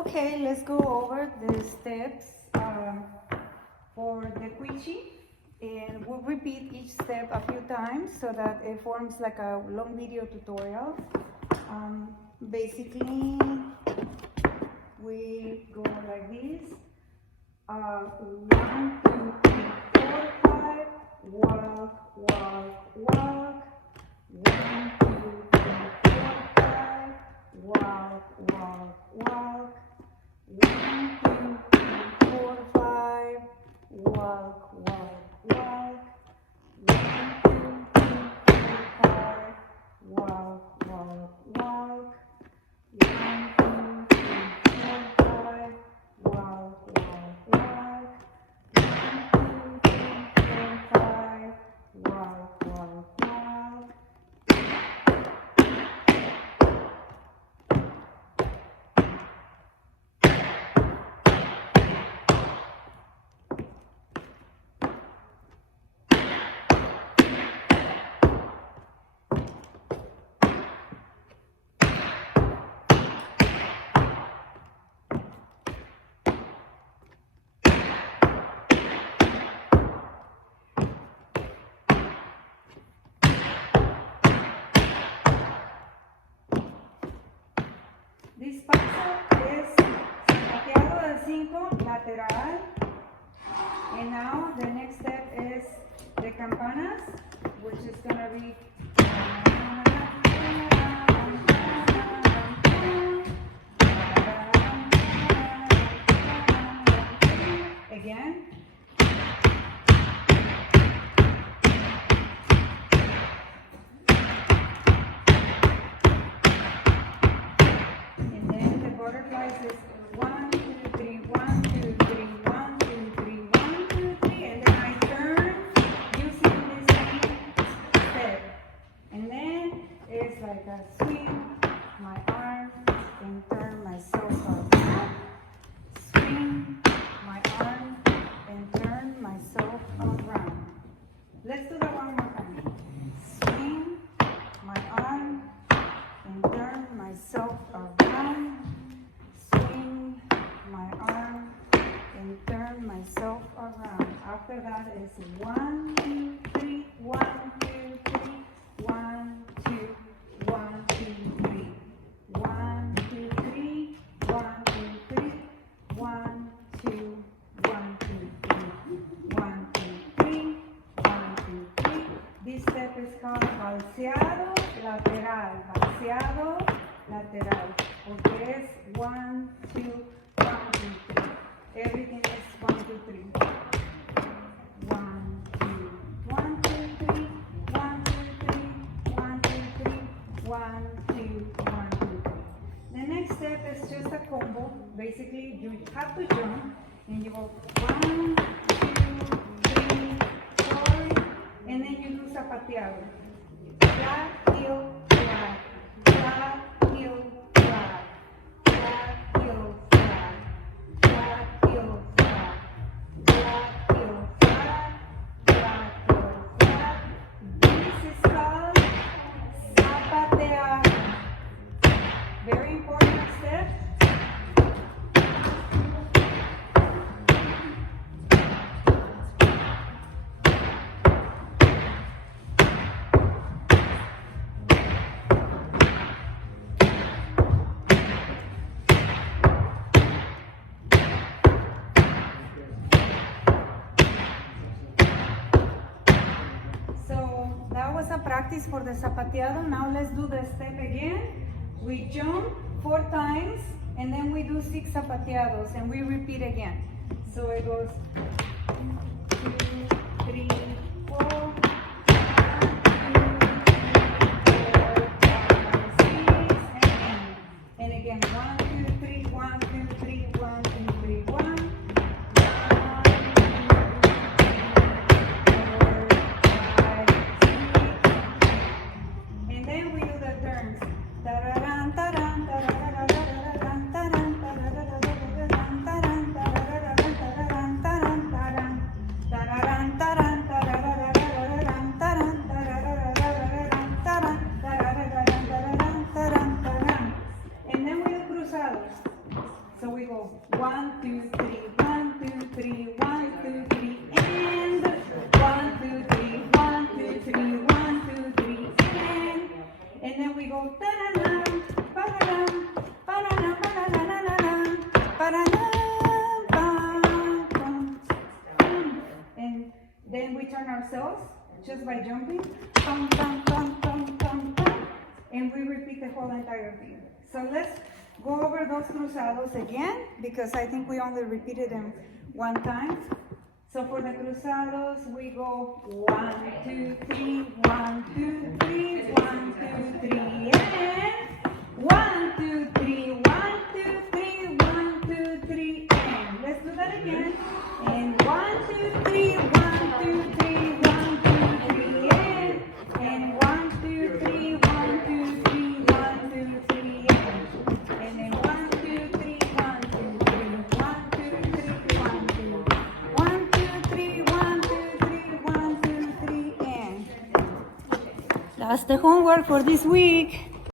Okay, let's go over the steps for the quiche, and we'll repeat each step a few times so that it forms like a long video tutorial. Basically, we go like this. 1, 2, 3, 4, 5. Walk, walk, walk. 1, 2, 3, 4, 5. Walk, walk, walk. 1, 2, 3, 4, 5. Walk, walk, walk. 1, 2, 3, 4, 5. Walk, walk, walk. 1, 2, 3, 4, 5. Walk, walk, walk. 1, 2, 3, 4, 5. Walk, walk, walk. This paso es zapateado de 5 lateral, and now the next step is the campanas, which is gonna be again. Butterflies is 1, 2, 3, 1, 2, 3, 1, 2, 3, 1, 2, 3, and then I turn using this same step. And then it's like a swing my arm and turn myself around. Swing my arm and turn myself around. Let's do that one more time. Swing my arm and turn myself around. Swing my arm and turn myself around. After that is 1, 2, 3, 1, 2, 3, 1, 2, 1, 2, 3. 1, 2, 3, 1, 2, 3, 1, 2, 1, 2, 3. 1, 2, 3, 1, 2, 3. This step is called balseado lateral. Balseado lateral. Porque es 1, 2, 1, 2, 3. Everything is 1, 2, 3. 1, 2, 1, 2, 3. 1, 2, 3. 1, 2, 3. 1, 2, 1, 2, 3. The next step is just a combo. Basically, you have to jump and you go 1, 2, 3, 4, and then you do zapateado. Flat, heel, flat. Flat, heel, flat. Flat, heel, flat. Flat, heel, flat. Flat, heel, flat. Flat, heel, flat. This is called zapateado. Very important step. That was a practice for the zapateado. Now let's do the step again. We jump 4 times and then we do 6 zapateados and we repeat again. So it goes 2, 3, 4, 1, 2, 3, 4, 5, 6, and again 1, 2, 3, 1, 2, 3, 1, 2, 3, 1. go 1, 2, 3, 1, 2, 3, 1, 2, 3, and 1, 2, 3, 1, 2, 3, 1, 2, 3, and then we go ta-da-dum, ba-da-dum, ba-da-dum, ba-da-da-da-da-dum, ba-da-dum, ba-dum, and then we turn ourselves just by jumping, pum, pum, pum, pum, pum, pum, and we repeat the whole entire thing. So let's go over those cruzados again, because I think we only repeated them one time. So for the cruzados, we go 1, 2, 3, 1, 2, 3, 1, 2, 3, and 1, 2, 3, 1, 2, 3, 1, 2, 3, and let's do that again. And 1, 2, 3, 1, 2, 3, 1, 2, 3, and 1, 2, 3, 1, 2, 3, 1, 2, 3, and then 1, 2, 3, 1, 2, 3, 1, 2, 3, 1, 2, 1, 2, 3, 1, 2, 3, 1, 2, 3, and that's the homework for this week.